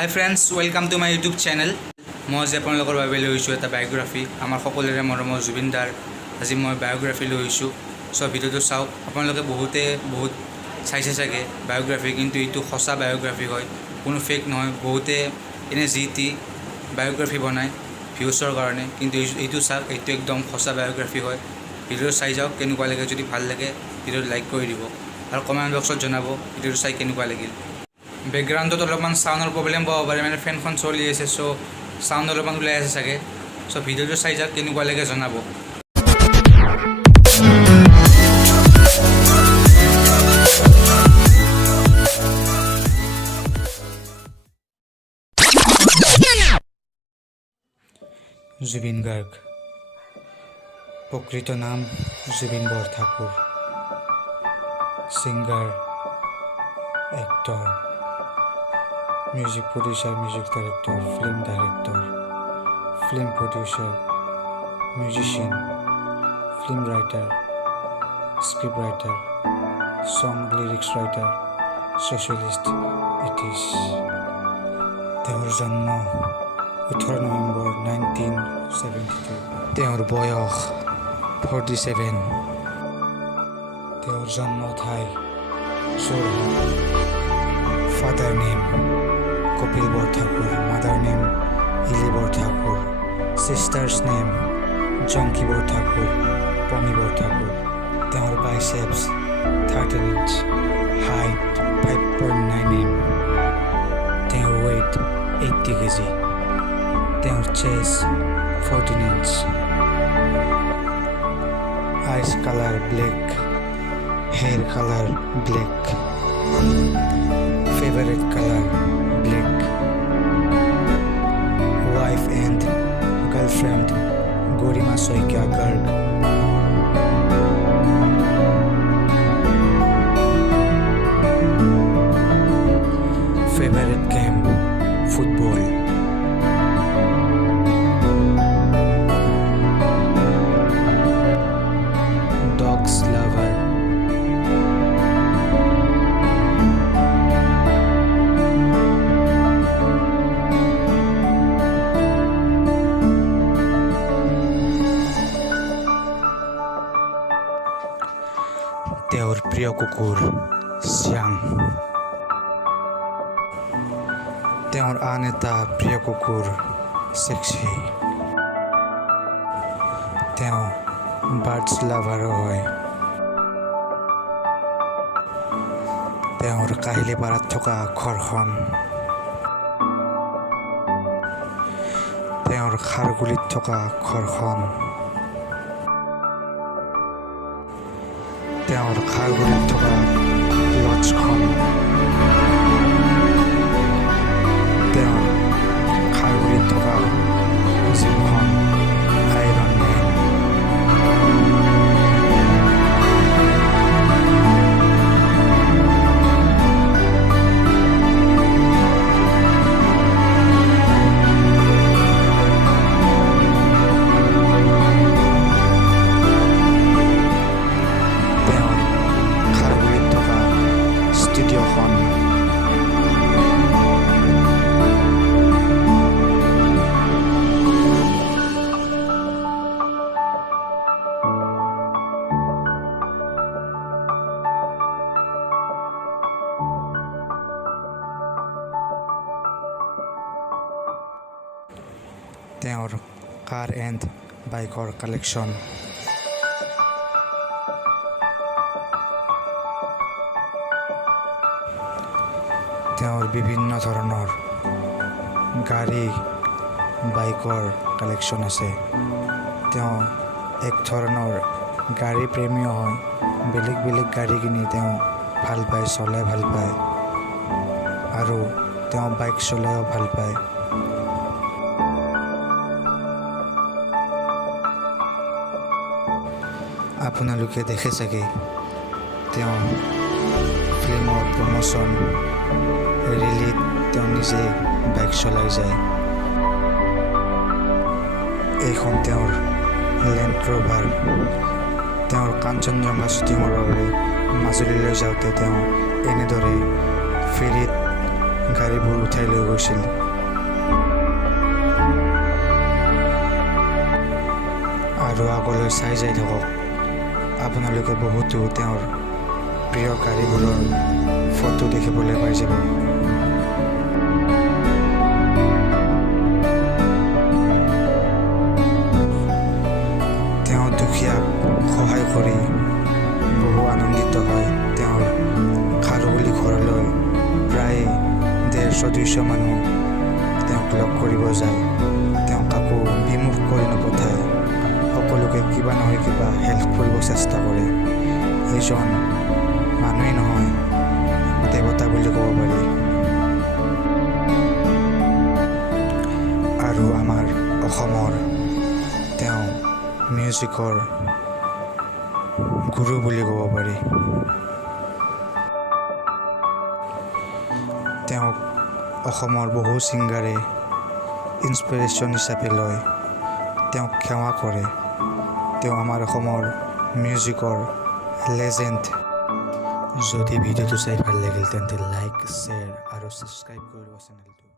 Hi friends, welcome to my YouTube channel. মই যে আপোনালোকৰ বাবে লৈ আহিছোঁ এটা বায়োগ্ৰাফি আমাৰ সকলোৰে মৰমৰ জুবিন দাৰ আজি মই বায়োগ্ৰাফি লৈ আহিছোঁ সো ভিডিঅ'টো চাওক আপোনালোকে বহুত চাইছে চাগে বায়োগ্ৰাফি কিন্তু এইটো সঁচা বায়োগ্ৰাফি হয় কোনো ফেক নহয় বহুতে এনে জিটি বায়োগ্ৰাফি বনায় ভিউছৰ কাৰণে কিন্তু এইটো চাওক এইটো একদম সঁচা বায়োগ্ৰাফি হয় ভিডিঅ'টো চাই যাওক কেনেকুৱা লাগে যদি ভাল লাগে ভিডিঅ'টো লাইক কৰি দিব আৰু কমেণ্ট বক্সত জনাব ভিডিঅ'টো চাই কেনেকুৱা লাগিল বেকগ্ৰাউণ্ডত অলপমান সাউণ্ডৰ প্ৰবলেম পাব পাৰে মানে ফেনখন চলি আছে সো সাউণ্ড অলপমান ওলাই আছে চাগে সো ভিডিঅ'টো চাই যাওক কেনেকুৱা লাগে জনাব জুবিন গাৰ্গ প্ৰকৃত নাম Zubeen Borthakur singer actor music producer music director film producer musician film writer script writer সং লিৰিক্স ৰাইটাৰ ছ'চিয়েলিষ্ট এথিষ্ট তেওঁৰ জন্ম 18 নৱেম্বৰ 1972 তেওঁৰ বয়স 47 তেওঁৰ জন্ম ঠাই Jorhat father name Kapil Borthakur mother name Ili Borthakur sister's name Jonki Borthakur Pomi Borthakur তেওঁৰ বাইচেপছ 13 ইঞ্চ হাইট 5.9 mm তেওঁৰ ৱেইট 80 kg তেওঁৰ chest 14 inch eyes colour black hair color black favorite color black wife and girlfriend Gorima Soikya Garg favorite game football dogs lover তেওঁৰ প্ৰিয় কুকুৰ শ্যাম তেওঁৰ আন এটা প্ৰিয় কুকুৰ সেক্সি তেওঁ বাৰ্ডছ লাভাৰো হয় তেওঁৰ কাহিলীপাৰাত থকা ঘৰখন তেওঁৰ খাৰগুলিত থকা ঘৰখন তেওঁৰ খাৰগুলিত থকা লজখন তেওঁৰ খাৰগুলিত থকা জিমখন আইৰণ মেন তেওঁৰ কাৰ এণ্ড বাইকৰ কালেকশ্যন তেওঁৰ বিভিন্ন ধৰণৰ গাড়ী বাইকৰ কালেকশ্যন আছে তেওঁ এক ধৰণৰ গাড়ী প্ৰেমীয় হয় বেলেগ গাড়ী কিনি তেওঁ ভাল পায় চলাই ভাল পায় আৰু তেওঁ বাইক চলাইও ভাল পায় আপোনালোকে দেখে চাগে তেওঁ ফিল্মৰ প্ৰমোশ্যন ৰেলীত তেওঁ নিজে বাইক চলাই যায় এইখন তেওঁৰ লেণ্ড ৰ'ভাৰ তেওঁৰ কাঞ্চনজংঘা শ্বুটিঙৰ বাবে মাজুলীলৈ যাওঁতে তেওঁ এনেদৰে ফেৰীত গাড়ীবোৰ উঠাই লৈ গৈছিল। আৰু আগলৈ চাই যাই থাকক, আপোনালোকে বহুতো তেওঁৰ প্ৰিয় গাড়ীবোৰৰ ফটো দেখিবলৈ পাই যাব। তেওঁ দুখীয়াক সহায় কৰি বহু আনন্দিত হয়। তেওঁৰ খাৰঘূলি ঘৰলৈ প্ৰায় 150-200 মানুহ তেওঁক লগ কৰিব যায়। তেওঁ কাকো বিমুখ কৰি নপঠায়, সকলোকে কিবা নহয় কিবা হেল্প কৰিব চেষ্টা কৰে। এইজন মানুহেই নহয়, দেৱতা বুলি ক'ব পাৰি। আৰু আমাৰ অসমৰ তেওঁ মিউজিকৰ গুৰু বুলি ক'ব পাৰি। তেওঁক অসমৰ বহু ছিংগাৰে ইনস্পিৰেশ্যন হিচাপে লয়, তেওঁক সেৱা কৰে। তেওঁ আমাৰ অসমৰ মিউজিকৰ লেজেণ্ড। যদি ভিডিঅ'টো চাই ভাল লাগিল তেন্তে লাইক, শ্বেয়াৰ আৰু ছাবস্ক্ৰাইব কৰি দিব চেনেলটো।